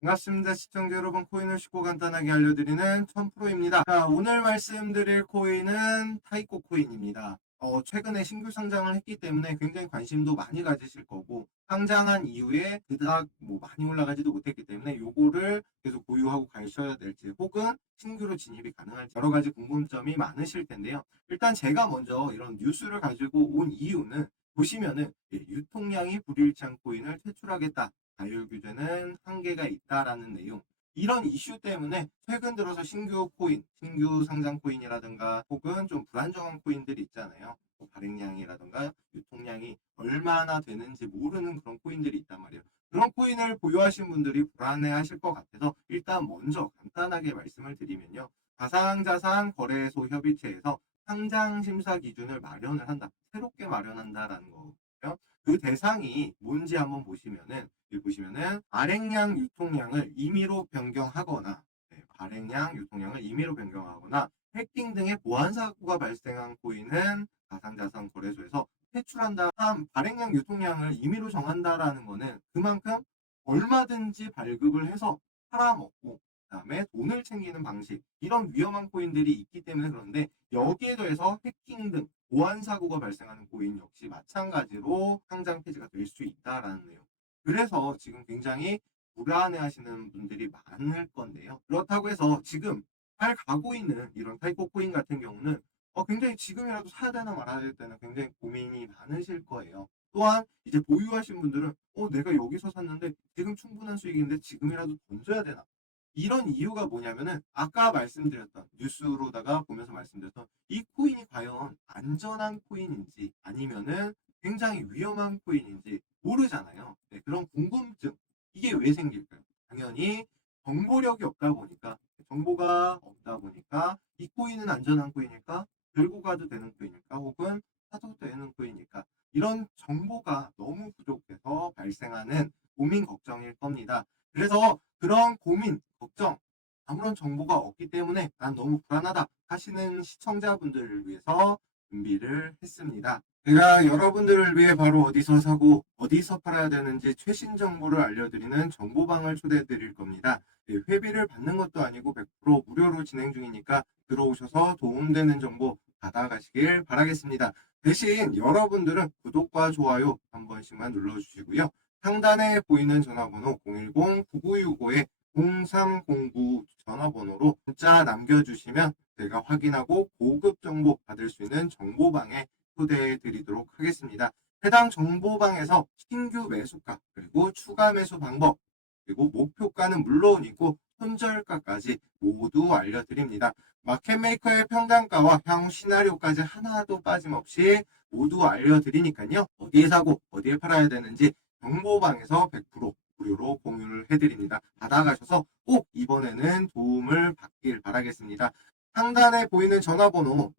반갑습니다. 시청자 여러분, 코인을 쉽고 간단하게 알려드리는 천프로입니다. 자, 오늘 말씀드릴 코인은 타이코 코인입니다. 어, 최근에 신규 상장을 했기 때문에 굉장히 관심도 많이 가지실 거고, 상장한 이후에 그닥 뭐 많이 올라가지도 못했기 때문에 요거를 계속 보유하고 가셔야 될지, 혹은 신규로 진입이 가능할지 여러 가지 궁금점이 많으실 텐데요. 일단 제가 먼저 이런 뉴스를 가지고 온 이유는 보시면은 예, 유통량이 불일치한 코인을 퇴출하겠다. 자율 규제는 한계가 있다라는 내용. 이런 이슈 때문에 최근 들어서 신규 코인, 신규 상장 코인이라든가 혹은 좀 불안정한 코인들이 있잖아요. 뭐 발행량이라든가 유통량이 얼마나 되는지 모르는 그런 코인들이 있단 말이에요. 그런 코인을 보유하신 분들이 불안해 하실 것 같아서 일단 먼저 간단하게 말씀을 드리면요. 가상자산 거래소 협의체에서 상장 심사 기준을 마련을 한다. 새롭게 마련한다라는 거고요. 그 대상이 뭔지 한번 보시면은 여기 보시면은 발행량 유통량을 임의로 변경하거나 네, 발행량 유통량을 임의로 변경하거나 해킹 등의 보안 사고가 발생한 코인은 가상자산 거래소에서 퇴출한다. 한 발행량 유통량을 임의로 정한다라는 거는 그만큼 얼마든지 발급을 해서 팔아먹고 그다음에 돈을 챙기는 방식 이런 위험한 코인들이 있기 때문에 그런데 여기에 더해서 해킹 등 보안 사고가 발생하는 코인 역시 마찬가지로 상장 폐지가 될 수 있다라는 내용. 그래서 지금 굉장히 불안해 하시는 분들이 많을 건데요. 그렇다고 해서 지금 잘 가고 있는 이런 타이코 코인 같은 경우는 어, 굉장히 지금이라도 사야 되나 말아야 되나 굉장히 고민이 많으실 거예요. 또한 이제 보유하신 분들은 어, 내가 여기서 샀는데 지금 충분한 수익인데 지금이라도 던져야 되나? 이런 이유가 뭐냐면은 아까 말씀드렸던 뉴스로다가 보면서 말씀드렸던 이 코인이 과연 안전한 코인인지 아니면은 굉장히 위험한 코인인지 모르잖아요. 네, 그런 궁금증 이게 왜 생길까요? 당연히 정보력이 없다 보니까 정보가 없다 보니까 이 코인은 안전한 코인일까? 들고 가도 되는 코인일까? 혹은 사도 되는 코인일까? 이런 정보가 너무 부족해서 발생하는 고민 걱정일 겁니다. 그래서 그런 고민, 걱정, 아무런 정보가 없기 때문에 난 너무 불안하다 하시는 시청자분들을 위해서 준비를 했습니다. 제가 여러분들을 위해 바로 어디서 사고 어디서 팔아야 되는지 최신 정보를 알려드리는 정보방을 초대해 드릴 겁니다. 네, 회비를 받는 것도 아니고 100% 무료로 진행 중이니까 들어오셔서 도움되는 정보 받아가시길 바라겠습니다. 대신 여러분들은 구독과 좋아요 한 번씩만 눌러주시고요. 상단에 보이는 전화번호 010-9965에 0309 전화번호로 문자 남겨주시면 제가 확인하고 고급 정보 받을 수 있는 정보방에 초대해 드리도록 하겠습니다. 해당 정보방에서 신규 매수가 그리고 추가 매수 방법 그리고 목표가는 물론이고 손절가까지 모두 알려드립니다. 마켓메이커의 평단가와 향후 시나리오까지 하나도 빠짐없이 모두 알려드리니까요. 어디에 사고 어디에 팔아야 되는지 정보방에서 100% 무료로 공유를 해드립니다. 받아가셔서 꼭 이번에는 도움을 받길 바라겠습니다. 상단에 보이는 전화번호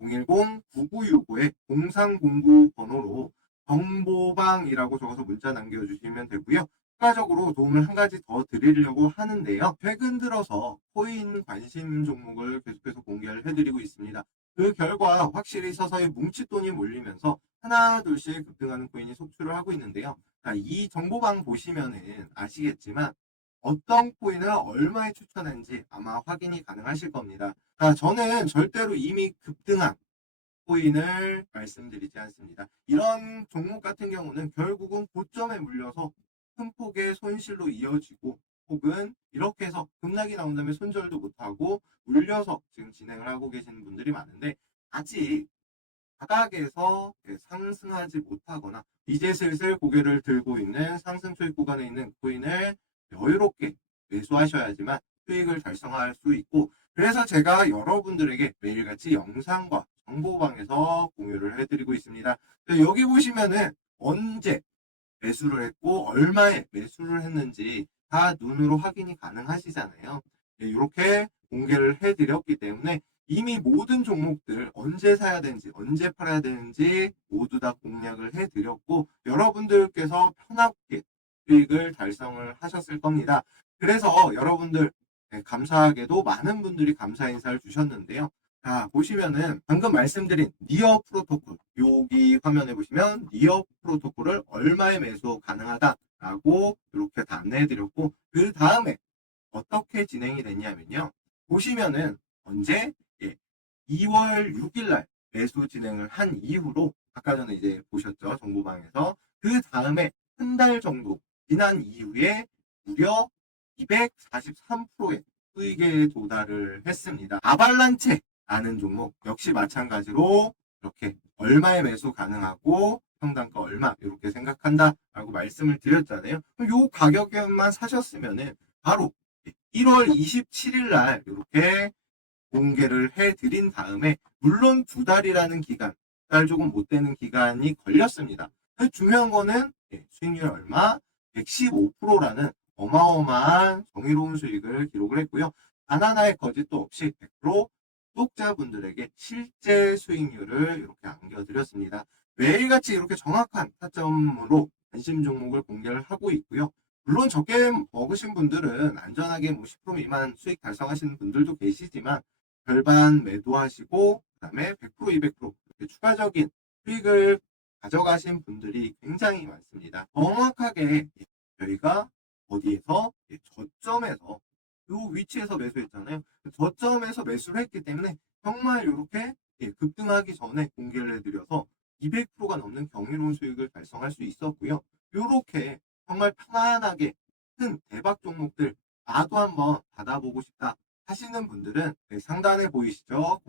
010-9965에 0309 번호로 정보방이라고 적어서 문자 남겨주시면 되고요. 추가적으로 도움을 한 가지 더 드리려고 하는데요. 최근 들어서 코인 관심 종목을 계속해서 공개를 해드리고 있습니다. 그 결과 확실히 서서히 뭉칫돈이 몰리면서 하나 둘씩 급등하는 코인이 속출을 하고 있는데요. 자, 이 정보방 보시면은 아시겠지만 어떤 코인을 얼마에 추천한지 아마 확인이 가능하실 겁니다. 자, 저는 절대로 이미 급등한 코인을 말씀드리지 않습니다. 이런 종목 같은 경우는 결국은 고점에 물려서 큰 폭의 손실로 이어지고 혹은 이렇게 해서 급락이 나온 다음에 손절도 못하고 물려서 지금 진행을 하고 계시는 분들이 많은데 아직 바닥에서 상승하지 못하거나 이제 슬슬 고개를 들고 있는 상승 초입 구간에 있는 코인을 여유롭게 매수하셔야지만 수익을 달성할 수 있고 그래서 제가 여러분들에게 매일같이 영상과 정보방에서 공유를 해드리고 있습니다. 여기 보시면은 언제 매수를 했고 얼마에 매수를 했는지 다 눈으로 확인이 가능하시잖아요. 이렇게 공개를 해드렸기 때문에 이미 모든 종목들 언제 사야 되는지 언제 팔아야 되는지 모두 다 공략을 해드렸고 여러분들께서 편하게 수익을 달성을 하셨을 겁니다. 그래서 여러분들 네, 감사하게도 많은 분들이 감사 인사를 주셨는데요. 자 보시면은 방금 말씀드린 니어 프로토콜 여기 화면에 보시면 니어 프로토콜을 얼마에 매수 가능하다 라고 이렇게 다 안내해 드렸고 그 다음에 어떻게 진행이 됐냐면요. 보시면은 언제 예, 2월 6일 날 매수 진행을 한 이후로 아까 전에 이제 보셨죠 정보방에서 그 다음에 한 달 정도 지난 이후에 무려 243%의 수익에 도달을 했습니다. 아발란체라는 종목 역시 마찬가지로 이렇게 얼마에 매수 가능하고 평단가 얼마 이렇게 생각한다라고 말씀을 드렸잖아요. 요 가격에만 사셨으면은 바로 1월 27일 날 이렇게 공개를 해드린 다음에 물론 두 달이라는 기간, 두달 조금 못 되는 기간이 걸렸습니다. 중요한 거는 예, 수익률 얼마? 115%라는 어마어마한 정의로운 수익을 기록을 했고요. 단 하나의 거짓도 없이 100% 구독자분들에게 실제 수익률을 이렇게 안겨드렸습니다. 매일같이 이렇게 정확한 타점으로 관심 종목을 공개를 하고 있고요. 물론 적게 먹으신 분들은 안전하게 뭐 10% 미만 수익 달성하시는 분들도 계시지만 절반 매도하시고 그다음에 100% 200% 이렇게 추가적인 수익을 가져가신 분들이 굉장히 많습니다. 정확하게 저희가 어디에서 예, 저점에서 이 위치에서 매수했잖아요. 저점에서 매수를 했기 때문에 정말 이렇게 예, 급등하기 전에 공개를 해드려서 200%가 넘는 경이로운 수익을 달성할 수 있었고요. 이렇게 정말 편안하게 큰 대박 종목들 나도 한번 받아보고 싶다 하시는 분들은 네, 상단에 보이시죠?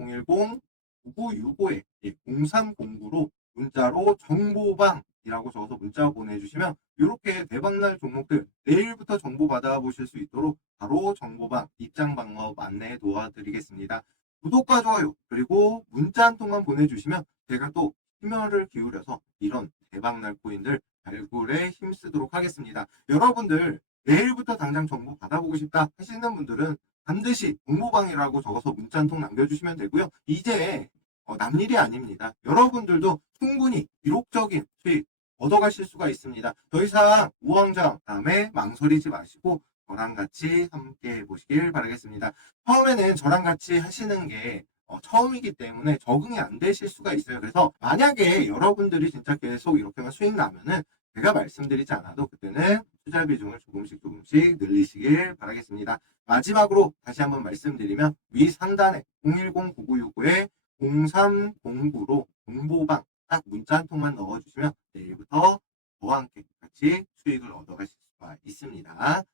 010-9965에 0309로 문자로 정보방이라고 적어서 문자 보내주시면 이렇게 대박날 종목들 내일부터 정보 받아보실 수 있도록 바로 정보방 입장 방법 안내 도와드리겠습니다. 구독과 좋아요 그리고 문자 한 통만 보내주시면 제가 또 심혈을 기울여서 이런 대박날 코인들 발굴에 힘쓰도록 하겠습니다. 여러분들 내일부터 당장 정보 받아보고 싶다 하시는 분들은 반드시 공모방이라고 적어서 문자 한 통 남겨주시면 되고요. 이제 어, 남일이 아닙니다. 여러분들도 충분히 기록적인 수익 얻어가실 수가 있습니다. 더 이상 우왕좌왕 다음에 망설이지 마시고 저랑 같이 함께 해보시길 바라겠습니다. 처음에는 저랑 같이 하시는 게 어, 처음이기 때문에 적응이 안 되실 수가 있어요. 그래서 만약에 여러분들이 진짜 계속 이렇게만 수익 나면은 제가 말씀드리지 않아도 그때는 투자 비중을 조금씩 조금씩 늘리시길 바라겠습니다. 마지막으로 다시 한번 말씀드리면 위 상단에 010-9965에 0309로 정보방 딱 문자 한 통만 넣어주시면 내일부터 저와 함께 같이 수익을 얻어가실 수가 있습니다.